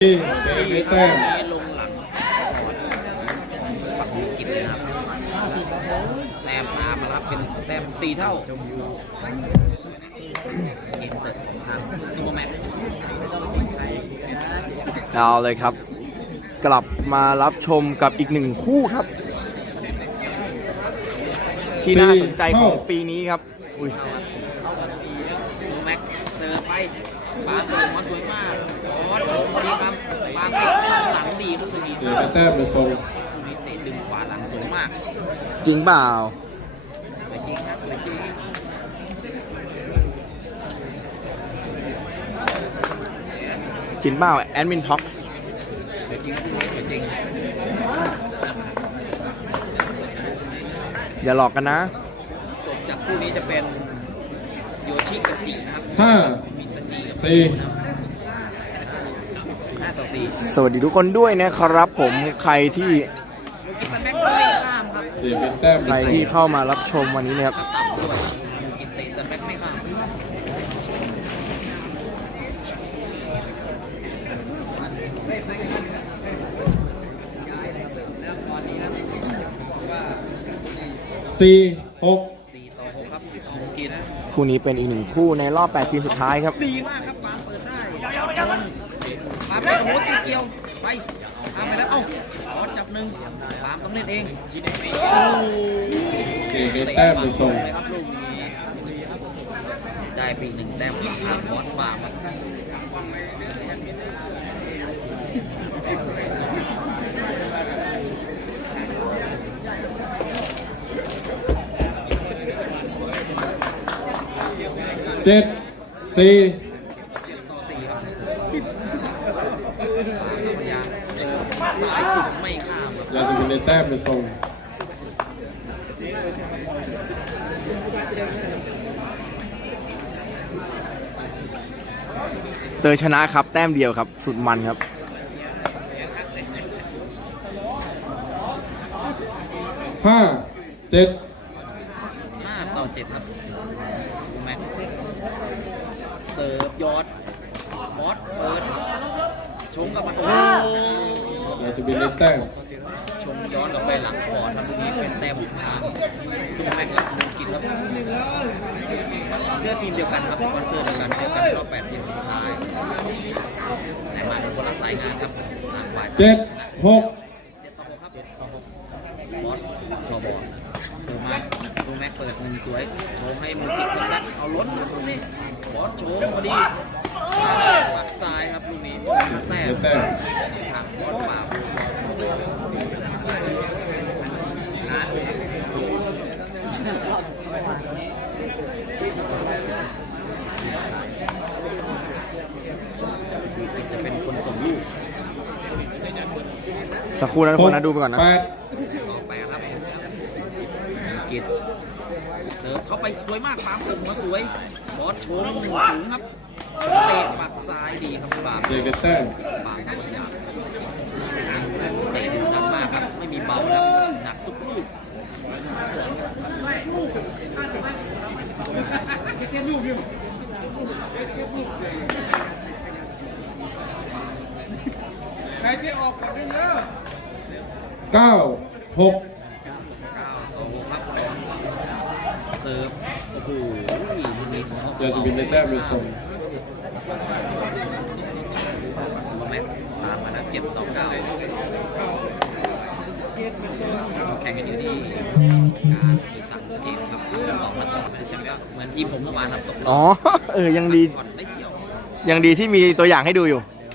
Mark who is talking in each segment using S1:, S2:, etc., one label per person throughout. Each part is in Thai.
S1: ที่ได้แต้ม
S2: ลงหลังปักกินเลยนะครับแต้มมารับเป็นแต้ม4 เท่าเกมเสร็จของทางซูเปอร์แมน
S3: เอาเลยครับกลับมารับชมกับอีกหนึ่งคู่ครับที่น่าสนใจของปีนี้ครับ
S2: ซูเปอร์แมนเสิร์ฟไปปาเติมมาสวยมากโชว์ดีครับปาติดหลังดีทุกที
S1: เดี๋ยวแต้มไปส่ง
S2: มีเตะดึงขวาหลังสวยมาก
S3: จริงเปล่า
S2: สวยจริงครับสวยจริง
S3: จริงเปล่าแอดมินท็อก
S2: สวยจริงสวยจริง
S3: อย่าหลอกกันนะ
S2: จบจากคู่นี้จะเป็นโยชิกับจินะครับ
S3: สวัสดีทุกคนด้วยนะครับผมใครที่เข้ามารับชมวันนี้นะครับ
S1: 4-6
S2: ครับ
S3: คู่นี้เป็นอีกหนึ่งคู่ในรอบ8 ทีมสุดท้ายครับ
S2: ดีมากครับปาเปิดได้ปาไปโอ้โหตีเกี่ยวไปทำไปแล้วเอ้าขอจับหนึ่งปามต้องเล่นเอง
S1: แต้มไปส่ง
S2: ครับลูกนี้ได้ไป1 แต้มทางบอสปาม
S1: 7-4
S2: ต่อ 4ครับไม่ข้าม
S1: ยาสุบินได้แต้มไปส่ง
S3: เตยชนะครับแต้มเดียวครับสุดมันครับ
S1: 5-7
S2: 5-7ครับแม็กเสิร์ฟยอดบอสเปิดชงกับมันโอ้
S1: ยาสุบินได้แต้ม
S2: ชงย้อนกลับไปหลังขอทำทีเป็นแต้มทางซูแม็กกับมูกินครับเสื้อทีมเดียวกันครับสปอนเซอร์เดียวกันเจอกันรอบ8 ทีมสุดท้ายแต่มาเป็นคนละสายงานครับทางฝ่าย
S1: 7-6
S2: บอสตัวบอลเสิร์ฟมาซูแม็กเปิดมุมสวยโชว์ให้มูกินสักนัดเอาล้นลูกนี้บอสโชว์พอดีปักซ้ายครับลูกนี้แต้มทางบอสป่าจะเป็นคนส่งลูก
S3: สักครู่นะทุกคนนะดูไปก่อนนะ
S2: ต่อไปครับกิจเสิร์ฟเข้าไปสวยมากปามตึกมาสวยบอสโชว์สูงครับเตะปักซ้ายดีครับปาม
S1: เจอกันแต้ม
S2: ปามคนยาวเตะดูดันมากครับไม่มีเบาแล้วหนักทุกลูก
S1: ใครที่ออกก่อนเยอะ9-6
S2: ครับเสิร์ฟโอ้โห
S1: ยาสุบินได้แต้มไปส่ง
S2: ซูเปอร์แมนตามมาแล้ว7-9แข่งกันอยู่ที่การต่างประเทศครับ2 นัดใช่ไหมครับเหมือนทีมผมเมื่อวานครับตก
S3: อ๋อยังดียังดีที่มีตัวอย่างให้ดูอยู่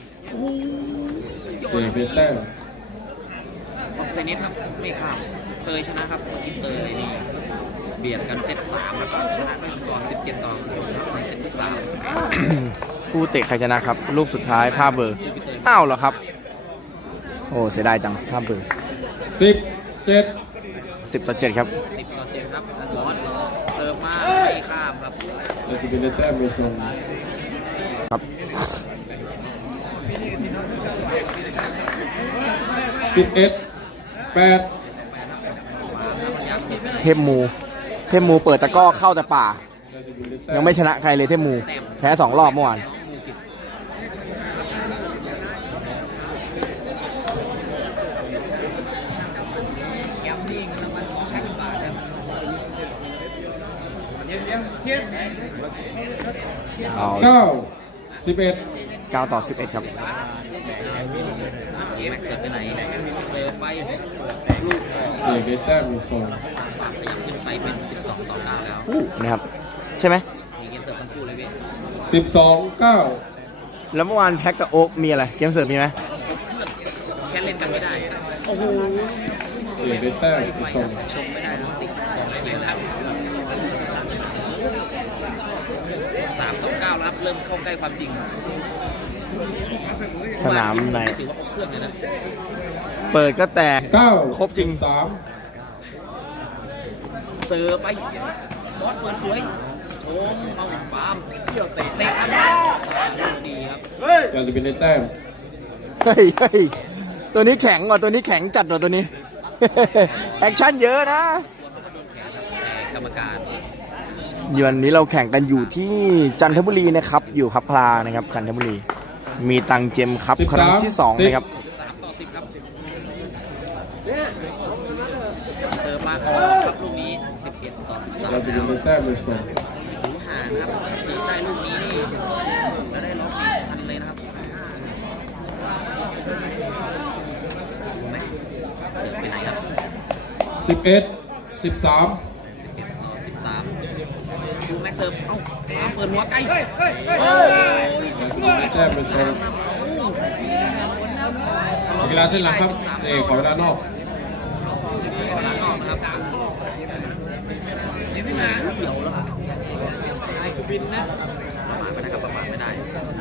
S1: เสียเป็นแต้ม
S2: เซนิสครับไม่ข้ามเตยชนะครับเมื่อกี้เตยนี่เบียดกันเซต3ครับชนะด้วยสกอร์17-16ครับในเซตที่3
S3: ผู้เตะใครชนะครับลูกสุดท้ายภาพเบอร์อ้าวเหรอครับโอ้เสียดายจังภาพเบอร์10-7ครับ
S2: 10-7ครับบอสเสิร์ฟมาไม่ข้ามครับ
S1: เราจะเป็นแต้มไปส่ง
S3: ครับ
S1: 11-8
S3: เทพมูเปิดตะก้อเข้าแต่ป่ายังไม่ชนะใครเลยเทพมูแพ้2 รอบเมื่อวานเอา
S4: 9-11
S3: 9 ต่อ 11 ครับ
S2: แม็กเสิร์ฟไปไหนเสิร์ฟไปลูก
S4: เอกได้แต้มมีทรง
S2: ขยับขึ้นไปเป็น 12 ต่อ 9 แล้ว
S3: นะครับ ใช่ไหม
S2: มีเกมเสิร์ฟทั้งคู่เลยพี่
S4: 12-9
S3: แล้วเมื่อวานแพ็กกับโอ๊กมีอะไร เกมเสิร์ฟมีไหม
S2: แค่เล่นกันไม่ได้ โอ้โห
S4: เอกได้แต้มมีทรง
S2: ชมไม่ได้นะติดกองเชียร์แล้ว3 ต่อ 9 แล้วครับเริ่มเข้าใกล้ความจริง
S3: สนามไหน
S2: ถือว่าครบเครื่องเลยนะ
S3: เปิดก็แตก
S4: 9
S3: ครบจริง
S4: 13
S2: เสิร์ฟไปบอสเปิดสวยโชมเอาปามเที่ยวเตะครับดีครับ
S4: จะเป็นได้แต้ม
S3: เฮ้ยเฮ้ยตัวนี้แข็งกว่าตัวนี้แข็งจัดกว่าตัวนี้ แอคชั่นเยอะนะ
S2: โดนแขนแต่กรรมการ
S3: วันนี้เราแข่งกันอยู่ที่จันทบุรีนะครับ อยู่พับพลานะครับ จันทบุรี มีตังเจมครับครั้งที่ 2 นะครับ
S2: 3 ต่อ 10 ครับเสิร์ฟมาครับลูกนี้ 11 ต่อ 13
S4: จะ
S2: แล้ว
S4: เป็นได้แต้มมีทรง
S2: ถึงห่างนะครับเสิร์ฟได้ลูกนี้นี่จะได้ล็อกอีกทันเลยนะครับดูไหมเสิร์ฟไปไหนครับ
S4: 11 13
S2: ต่อ 13ดูแม็กเสิร์ฟเอ้าเปิดหัวไกลโอ้ย
S4: แต้มเป็นทรงกีฬาเส้นหลังครับเอกขอเวลานอก
S2: เวลานอกนะครับเดี่ยวแล้วครับไอ้สุบินนะประมาทไม่ได้ครับประมาทไม่ได้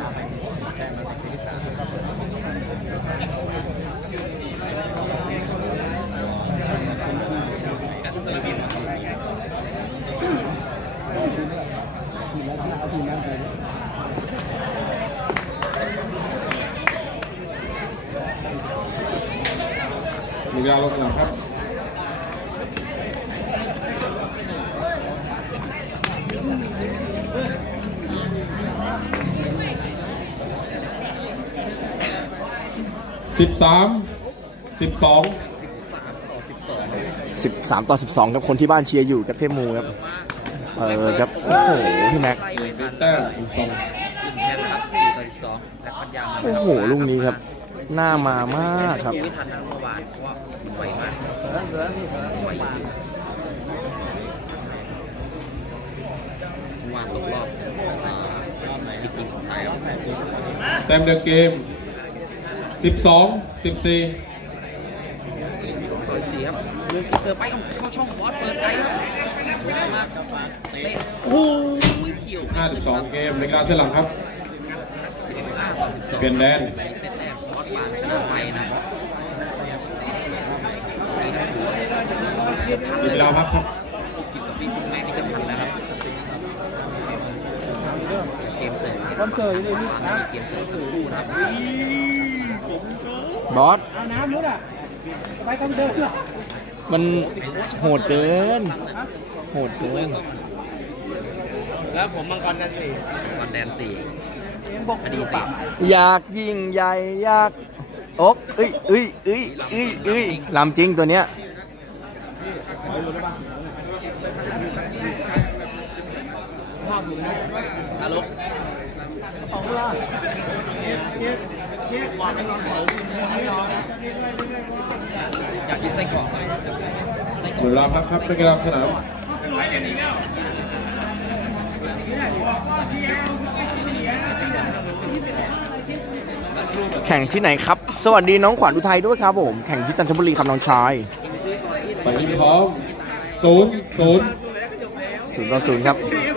S2: กันเซอร์บิน
S4: มีเวลาลงสนามครับ13
S3: 13 ต่อ 12 ครับ คนที่บ้านเชียร์อยู่กับเทพมูครับ ครับ โอ้โห พี่แม็ก
S4: 12แต้มมีทรง
S2: แพ้นะครับ4 ต่อ 12และปัญญา
S3: โอ้โห ลูกนี้ครับ หน้ามามากครับ
S2: ไม่ทันนะเมื่อวานเพราะว่าไหวมากไหวมากเมื่อวานตกรอบ10 ทีมสุดท้ายครับ
S4: แต้มเดียวเกม 12 14
S2: 2 ต่อ 4ครับเลือกเสิร์ฟไปเข้าช่องบอสเปิดไกลครับสวยมากเตะโอ้ยเกี่ยว
S4: 52 เกมในกีฬาเส้นหลังครับ
S2: 15 ต่อ 12
S4: เปลี่ยนแดน
S2: เซตแรกบอสปานชนะไปนะจะทัน
S4: มี
S2: เล
S4: เวย ลาพักครับ
S2: กินกับพี่ฟุกแม่นี่จะทันแล้วครับเกมเสิร์ฟเกมเสิร์ฟทั้งคู่นะครับ
S3: บอส
S1: เอาน้ำมุดอ่ะไปทำเดิมเหรอ
S3: มันโหดเกิน โหดเกิน
S1: แล้วผมมังกรนันสี่
S2: ก่อนแดน4
S1: บอก
S2: อดี4
S3: อยากยิ่งใหญ่อยากโอ๊กเอ้ยเอ้ยเอ้ยเอ้ยเอ้ยลำจริงตัวเนี้ย
S2: ฮัลโหลอยากกินไส้กรอกไส้กร
S4: หม
S2: อก
S4: ดเวลาพักครับในกีฬาสนาม
S3: แข่งที่ไหนครับ สวัสดีน้องขวัญอุทัยด้วยครับผม แข่งที่จันทบุรีครับน้องชาย
S4: ฝั่งนี้พร้อม 0-0
S3: 0 ต่อ 0 ครับ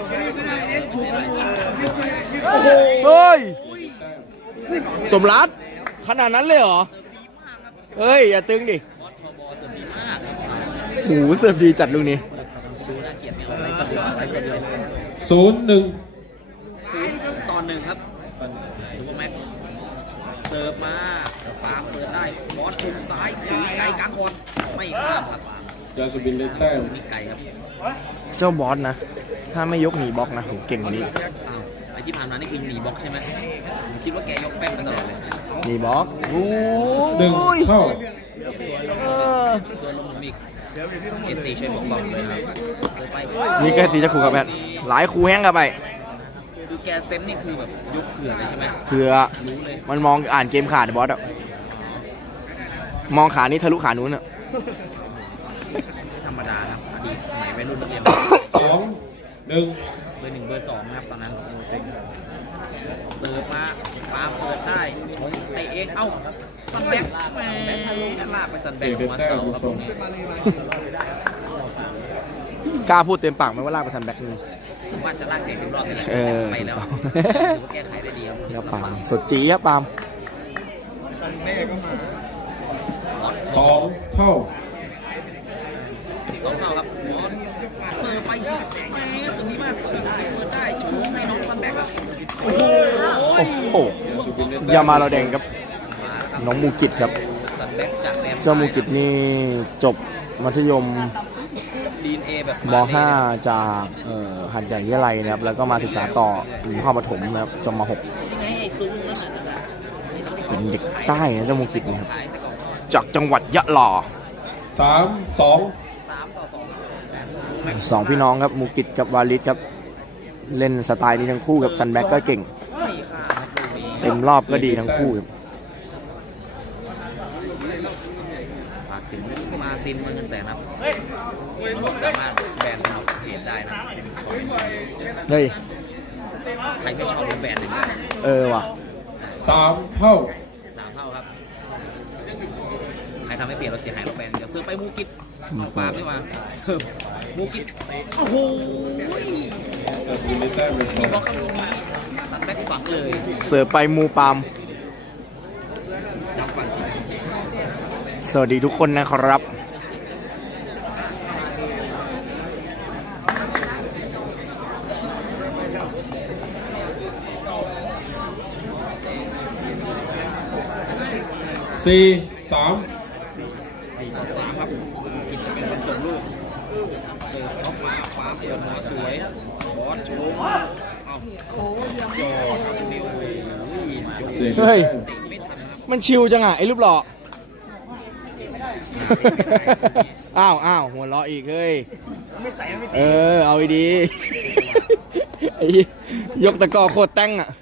S3: เฮ้ย สมรักขนาดนั้นเลยเหรอ เฮ้ย อย่าตึงดิ
S2: บอสทบเสิร์ฟดีมาก
S3: โหเสิร์ฟดีจัดลูกนี้
S2: ดูน่าเกลียดเนี่ยไส้เสิร์ฟไส้เสิร์ฟเลย
S4: 0-1
S2: ตอนหนึ่งครับซูเปอร์แม็กเสิร์ฟมาปาเปิดได้บอสมุมซ้ายสูงไกลกลางคอนไม่ข้ามครับ
S4: ยาสุบินได้แต้ม
S2: นี่ไกลครับ
S3: เจ้าบอสนะ ถ้าไม่ยกหนีบล็อกนะผมเก่งกว่านี้
S2: อ้าวไอที่ผ่านมานี่คือหนีบล็อกใช่ไหมผมคิดว่าแกยกแป้งมาตลอดเลย
S3: หนีบล็อกโอ้
S4: 1
S3: ย
S4: เข้า
S3: เออ
S2: ตัวลงมุมอีกเอฟซีช่วยบอกเลยนะครับไป
S3: นี่ก็ตีจะขู่กับแพทหลายคู่แห้งกันไป
S2: คือแกเซนนี่คือแบบยกเผื่อเลยใช่ไหม
S3: เผื่อ
S2: รู้เลย
S3: มันมองอ่านเกมขาดบอสอะมองขานี้ทะลุขานู้นอะ
S2: ไม่ธรรมดาครับอดีตสมัยวัยรุ่นนักเรียน
S4: 2-1
S2: เบอร์ 1 เบอร์ 2นะครับตอนนั้นเติร์มาฟ้าเปิดได้ชงเตะเองเอ้าซันแบ็กแหมลากไปซันแบ็กออกมาเสาครับตรงนี้
S3: กล้าพูดเต็มปากไหมว่าลากไปทันแบ็คนึง
S2: ผมว่าจะลากเตะถึงรอบนี้แหละ
S3: เออ
S2: ไปแล้วถือว่าแก้ไขได้ดีครับ
S3: แล้วปาล์มสดจีครับปาล์ม
S4: 2 เท่า
S2: 2 เท่าครับบอลเสิร์ฟไปแหมสุดนี้มากเปิดได้ชงให้น้องซันแบ็กครับโอ้โห
S3: โอ้โหยามาเราแดงครับ น้องมูกิจครับ
S2: ซันแบ็กจากแนม
S3: เจ้ามูกิจนี่จบมัธยม
S2: ดีเอแบบ
S3: ม .5 จากหัดใหญ่วิทยาลัยนะครับ แล้วก็มาศึกษาต่อถึงข้อปฐมนะครับจบม
S2: ไงไอ้ซุ้มนั่นน่ะ
S3: .6 เป็นเด็กใต้นะเจ้ามูกิจนะครับ
S2: ขายใส่กล่อง
S3: จากจังหวัดยะลา
S4: 3-2
S3: สองพี่น้องครับมูกิจกับวาลิดครับ เล่นสไตล์นี้ทั้งคู่กับซันแบ็กก็เก่ง
S2: ไม่ค่ะครับตรงนี้
S3: เต็มรอบก็ดีทั้งคู่ครับ
S2: ฝากถึงมาตินเมืองเงินแสนครับสามารถแบนเราเพจได้นะ
S3: เฮ้ย
S2: ใครไม่ชอบโดนแบนเลย
S3: ว่ะ
S4: 3 เท่า
S2: 3 เท่าครับใครทำให้เปลี่ยนเราเสียหายเราแบนเดี๋ยวซื้อไปมูกิดเอาปากไม่มามูกิดโอ้โห
S4: ราชบุรีได้แต้มไป
S2: มีบล็อกข้างลงมาตัดแบ็คฝังเลย
S3: เสิร์ฟไปมูปาล์ม
S2: จับฝัง
S3: สวัสดีทุกคนนะครับ
S4: 4-3
S2: 4-3ครับกินจะเป็นคนส่งลูกเสิร์ฟออกมาฟ้าเปิดหัวสวยบอสโชว์เอ้าโยนนิ้วเลย
S3: เฮ้ย
S2: เตะไม่ทันนะครับ
S3: มันชิวจังอ่ะ ไอ้รูปหล่อ อ้าวหัวเราะอีกเฮ้ยเอาดีๆไอ้ยกตะกอโคตรแต้งอ่ะ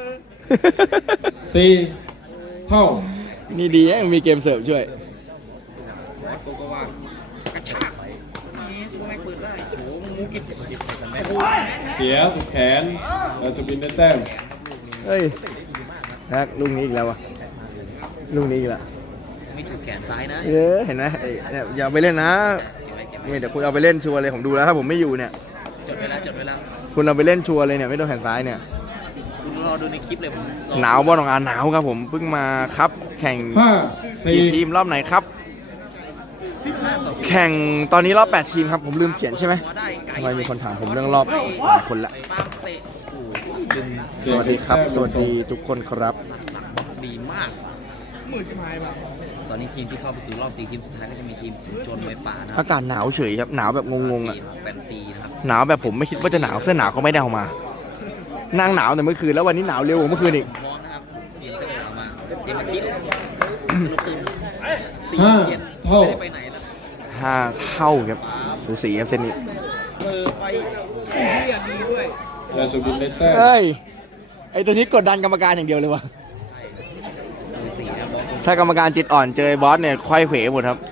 S4: 4 เท่า
S3: นี่ดีนะมีเกมเสิร์ฟช่วย
S2: บอสโกก็ว่ากระชากนี่สู้ไม่เปิดได้โฉมมูกิดแม่
S4: เสียถูกแขนราชบุรีได้แต้ม
S3: เฮ้ยนักลูกนี้อีกแล้ววะลูกนี้อีกแล้ว
S2: ไม่ถูกแขนซ้ายนะ
S3: เห็นไหมไอ้เนี่ยอย่าไปเล่นนะไม่แต่คุณเอาไปเล่นชัวร์เลยผมดูแล้วถ้าผมไม่อยู่เนี่ย
S2: จดเวลาจดเวลา
S3: คุณเอาไปเล่นชัวร์เลยเนี่ยไม่ต้องแขนซ้ายเนี่ย
S2: คุณรอดูในคลิปเลยผมรอ
S3: หนาวบอลของอาหนาวครับผมเพิ่งมาครับ แข่ง
S4: 5-4
S3: กี่ทีมรอบไหนครับ แข่งตอนนี้รอบ 8 ทีมครับ ผมลืมเขียนใช่ไหม
S2: ได้ไกล
S3: ทำไมมีคนถามผมเรื่องรอบหลายคนละ
S2: ปามเตะโอ้โหดึง
S3: สวัสดีครับ สวัสดีทุกคนครับ
S2: ดีมากตอนนี้ทีมที่เข้าไปสู่รอบ4 ทีมสุดท้ายก็จะมีทีมโจรมวยป่านะ
S3: อากาศหนาวเฉยครับหนาวแบบงงๆอ่ะ
S2: แฟนซีนะครับ
S3: หนาวแบบผมไม่คิดว่าจะหนาวเสื้อหนาวเขาไม่ได้เอามานั่งหนาวแต่เมื่อคืนแล้ววันนี้หนาวเร็วกว่าเมื่อคืนอีก
S2: ร้อนนะครับเปลี่ยนเสื้อหนาวมาเตรียมมาคิดสนุกตื่นสี่
S4: 5
S2: เย็น
S4: เท่า
S2: ไม่ได้ไปไหนนะ
S3: 5 เท่าครับสูสีครับเส้นนี้
S2: ไปเรียนดีด้วย
S4: ราชบุรีได้แต้ม
S3: เฮ้ยไอตัวนี้กดดันกรรมการอย่างเดียวเลยวะ
S2: สี่นะบอล
S3: ถ้ากรรมการจิตอ่อนเจอบอสเนี่ยควายเขวหมดครับ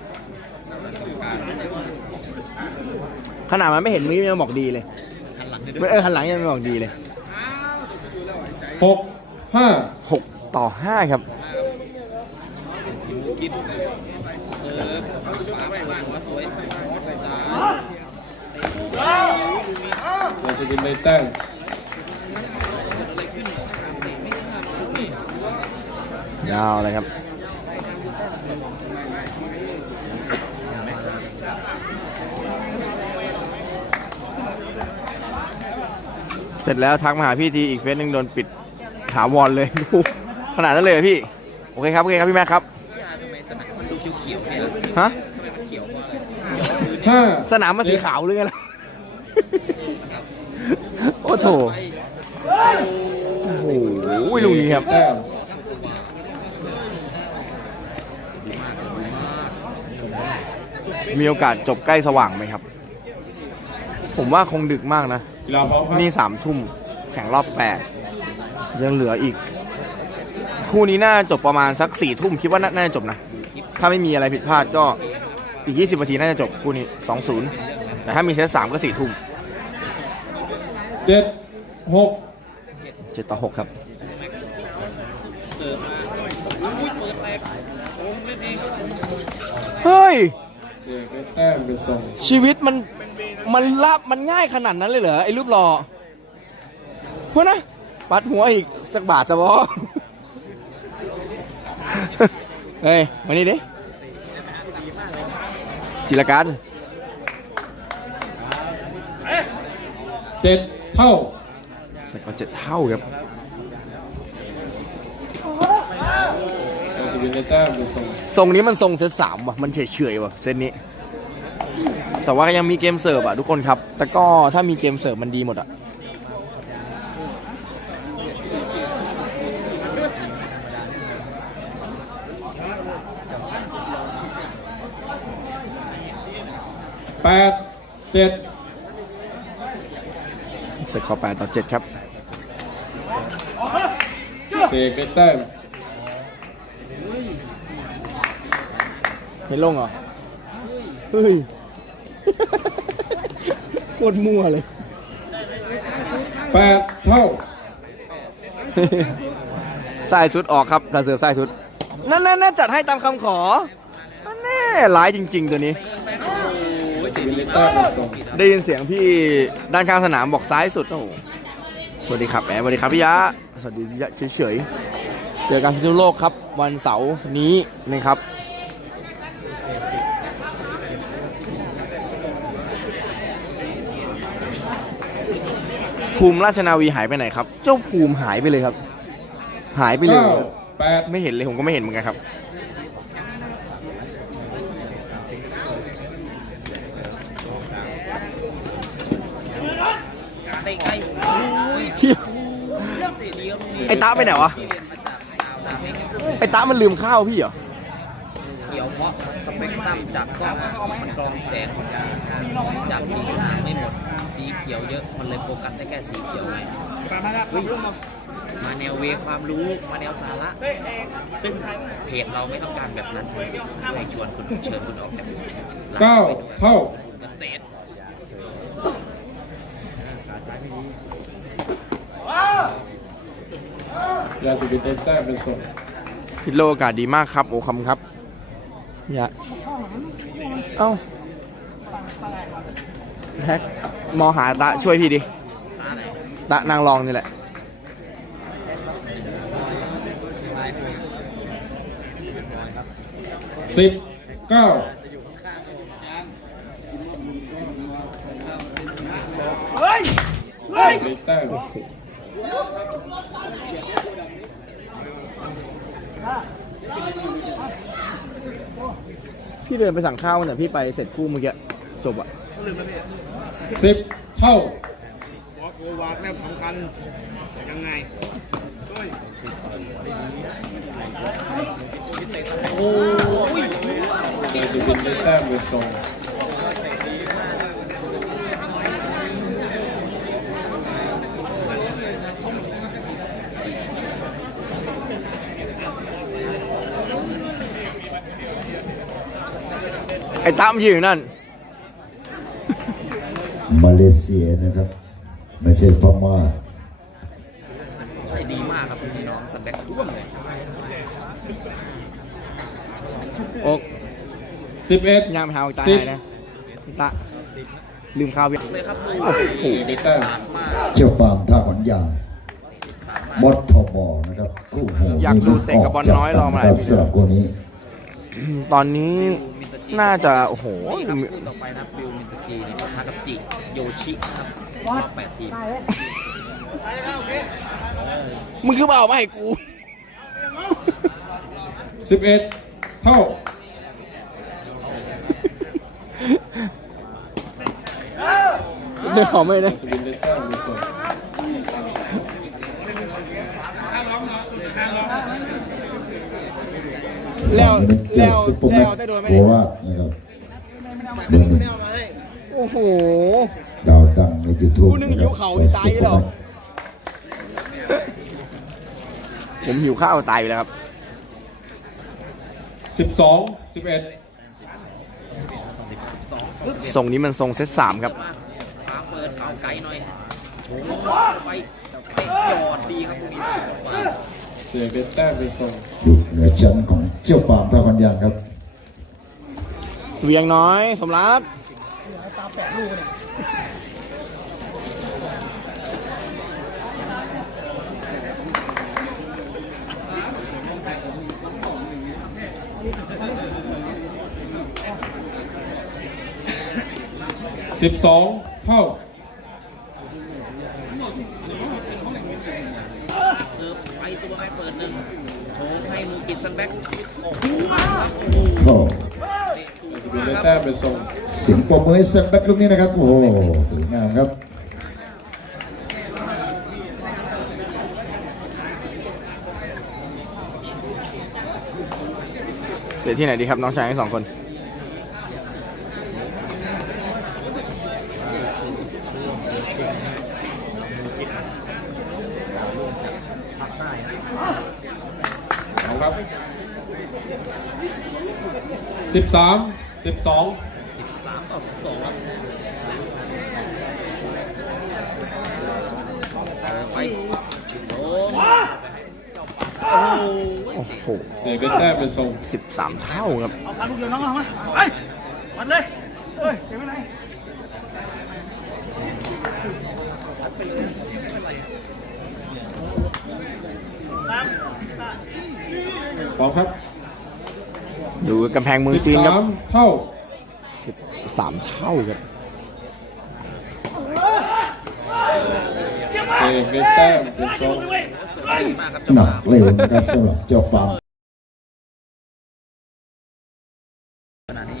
S3: ขนาดมันไม่เห็นมีมันยังบอกดีเลย
S2: หันหลังได้ด้
S3: ไม่
S2: วย
S3: หันหลังยังไม่บอกดีเลย
S4: 6-5
S3: 6-5 ครับ
S2: กินฟ้าไปบ้านหัวสวยจ้า
S4: ราชบุรีได้แต้ม
S3: ยาวเลยครับ เสร็จแล้วทักมาหาพี่ทีอีกเฟซหนึ่งโดนปิดถาวรเลย ดูขนาดนั้นเลยเหรอพี่ โอเคครับพี่แม่ครับ
S2: ทำไมสนามมันดูเขียวๆเนี่ย
S3: ฮะ
S2: ทำไมมันเขียวเพราะอะไร
S4: 5
S3: สนามมันสีขาวหรือไงล่ะ โอ้โถโอ้โหลูกนี้ครับ
S4: แต้ม
S2: ดีมากดีมาก
S3: มีโอกาสจบใกล้สว่างไหมครับ ผมว่าคงดึกมากนะ
S4: กีฬาพร้อมครับ
S3: นี่3 ทุ่มแข่งรอบ8ยังเหลืออีก คู่นี้น่าจบประมาณสัก4 ทุ่มคิดว่าน่าจะจบนะ ถ้าไม่มีอะไรผิดพลาดก็อีก20 นาทีน่าจะจบคู่นี้ 2-0 แต่ถ้ามีเซต3ก็4 ทุ่ม
S4: 7-6
S3: 7-6 ครับ
S2: เสิร์ฟมาอุ้ยเปิดแตกโอ้เล่นเอง
S3: เฮ้ย
S4: เสียก็แต้มเป็นส่ง
S3: ชีวิตมันง่ายขนาดนั้นเลยเหรอ ไอ้รูปหล่อเพราะนะ ปัดหัวอีกสักบาทสบอ เฮ้ย มานี่ดิ จิรการ
S4: 7 เท่า
S3: สกอร์7 เท่าครับ
S4: ยาสุบินได้แต้มเป็นส่ง
S3: ทรงนี้มันทรงเซต3ว่ะ มันเฉยๆว่ะเซตนี้ แต่ว่ายังมีเกมเสิร์ฟอ่ะทุกคนครับ แต่ก็ถ้ามีเกมเสิร์ฟมันดีหมดอ่ะ
S4: 8-7
S3: สกอร์8-7 ครับ
S4: เสียก็แต้ม
S3: เห็นลงเหรอ เฮ้ย โคตรมั่วเลย
S4: 8 เท่า
S3: สายสุดออกครับถ้าเสิร์ฟสายสุด นั่นจัดให้ตามคำขอนั่นแน่ร้ายจริง ๆ ตัวนี้
S4: ยาสุบินได้แต้มเป็นส่ง
S3: ได้ยินเสียงพี่ด้านข้างสนามบอกซ้ายสุดโอ้โหสวัสดีครับสวัสดีครับพี่ยะ สวัสดีพี่ยะเฉยๆ เจอกันพิษณุโลกครับ วันเสาร์นี้นะครับ ภูมิราชนาวีหายไปไหนครับ เจ้าภูมิหายไปเลยครับ หายไปเลย
S4: 9-8
S3: ไม่เห็นเลยผมก็ไม่เห็นเหมือนกันครับ
S2: เตะไกลอุ้ยเตะดีครับ
S3: ไอ้ตาไปไหนวะ
S2: ที่เรียนมาจากดาวนาเมก
S3: ไอ้ตามันลืมข้าวพี่เหรอ
S2: เขียวเพราะสเปกตรัมจากกล้องมันกรองแสงจากสีสนามไม่หมดสีเขียวเยอะมันเลยโฟกัสได้แค่สีเขียวไงมาแนวเวความรู้มาแนวสาระซึ่งเพจเราไม่ต้องการแบบนั้นให้ชวนคุณเชิญคุณออกจากร้าน
S4: 9 เท่า
S2: เกษตร
S4: ยาสุบินได้แต้มเป็นส่ง
S3: พิษโลกอากาศดีมากครับ โอ้คำครับอย่าเอ้าแฮกมองหาตะช่วยพี่ดิ ตะนางรองนี่แหละ
S4: 10-9 ได้แต้ม
S3: พี่เดินไปสั่งข้าวเนี่ยพี่ไปเสร็จคู่เมื่อกี้จบอ่ะ
S4: 10 เท่า
S1: บอกโอวาดแล้วสำคัญยังไง
S2: โอ้ย
S4: ยาสุบินได้แต้มเป็นส่ง
S3: ไอ้ตามนยืนอยู่นั่น
S5: มาเลเซียนะครับ ไม่ใช่พม่า
S2: ได้ดีมากครับพี่น้องสแต็กท่วมเลย
S3: โอ้
S4: 11
S3: ย่างไปหาตาไหนนะตาลืมข้าวพี่
S2: เลยครับดู
S3: โอ้โห
S2: เด็ดขาดมาก
S5: เจ้าปามท่าขอนยางมดทบนะครับคู่หู
S3: อยากดูเตะกับบอลน้อยรอมาหลาย
S5: ครับ
S3: ปี
S5: สำหรับคู่นี้
S3: ตอนนี้น่าจะโอ้โห
S2: นี่ครับคู่ต่อไปนะบิวมินตจีนี่ปะทะกับจิโยชิครับรอบ8 ทีม
S3: มึงคือมาเอามาให้กู
S4: 11 เท่า
S3: เดี๋ยวขอไม่นะ
S4: ยาสุบินได้แต้มเป็นส่ง
S3: แล้ว
S5: เจอซุปเปอร์แมตช์
S3: ได้โดนไหม
S5: โคราชนะครับเบอร์หนึ่ง
S3: โอ้โห
S5: ดาวดังในยูทูบ
S3: คู่หนึ่งหิวเข่าตายแล้ว ผมหิวข้าวตายไปแล้วครับ
S4: 12 11
S3: ทรงนี้มันทรงเซตสามครับ
S2: ขาเปิดเอาไกลหน่อยโอ้ไปจอดดีครับตรงนี้
S4: เสียเป็นแต้มเป็นทรง
S5: อยู่เหนือชั้นของเจ้าปามท่าพันยางครับ
S3: เวียงน้อย สมรัก
S4: 12 เท่า
S2: เสิร์ฟไปซูเปอร์แมนเปิดหนึ่งโชว์ให้มูกิซันแบ็กโอ้โห
S5: โอ้
S2: เตะสูง
S4: เป็น
S2: มากครับ
S4: แต้มเป็นทรง
S5: เสียงปรบมือให้เซตแบ็กลูกนี้นะครับ โอ้โหสวยงามครับ
S3: เดี๋ยวที่ไหนดีครับน้องชายทั้งสองคน
S4: เอาครับ 13 12
S2: 13 ต่อ 12ครับไปโอ้โห
S3: โอ้โห
S4: เสียเป็นแต้มเป็นทรง
S3: 13 เท่าครับ
S1: เอาขาลูกเดียวน้องเอามาไปวัดเลยเฮ้ยเสียไม่ไร
S4: พร้อมครับ
S3: ดูกำแพงเมืองจีนครับ
S4: 13 เท่า
S3: 13 เท่าครับ
S4: เสียเป็นแต้มเป็นทรง
S2: ดีมากครับเจ้า
S5: หนั
S2: ปาก ม
S5: เร็วนะครับสำหรับเจ้าปาม
S2: ขนาดนี้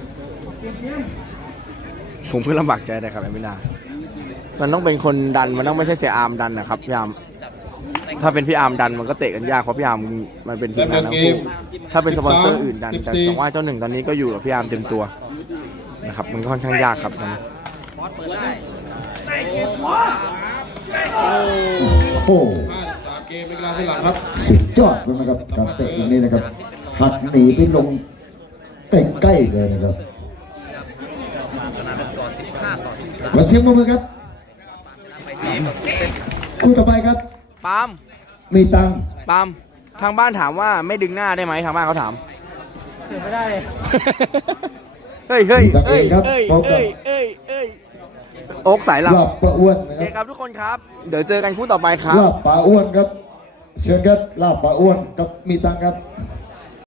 S3: ผมเพิ่งลำบากใจนะครับแอมบินามันต้องเป็นคนดัน มันต้องไม่ใช่เสียอาร์มดันนะครับพี่อาร์มถ้าเป็นพี่อาร์มดันมันก็เตะกันยากเพราะพี่อาร์มมันเป็นทีมงานทั้งคู่ถ้าเป็นสปอนเซอร์อื่นดันแต่ว่าเจ้าหนึ่งตอนนี้ก็อยู่กับพี่อาร์มเต็มตัวนะครับมันก็ค่อนข้างยากครับ
S2: พอสเปิดได้
S5: โอ้โห
S4: 53 เกมเป็นเวลาที่หลังครับ
S5: สุดยอดเลยนะครับการเตะตรงนี้นะครับหักหนีไปลงใกล้ๆเลยนะครับ
S2: ชนะด้วยสกอร์15 ต่อ 13
S5: ขอเสียงปรบมือครับ
S2: ไป4 ต่อ
S5: คู่ต่อไปครับ
S3: ปาล์ม
S5: มีตังค์
S3: ปาล์มทางบ้านถามว่าไม่ดึงหน้าได้ไหมทางบ้านเขาถาม
S1: เสียไม่ได้เลย
S3: เฮ้ยเฮ้ย
S5: มีตังค์
S3: เฮ้
S5: เอย งครับ
S3: เฮ้ย
S5: พบกับ
S3: เฮ้ยเฮ้ยโอ๊กสายหลับ
S5: ลาบปลาอ้วน
S3: โอ
S5: นะ
S3: เค
S5: ครับ
S3: ครับทุกคนครับ เดี๋ยวเจอกันคู่ต่อไปครับ
S5: ลาบปลาอ้วนครับ เชิญครับลาบปลาอ้วนกับมีตังค์ครับ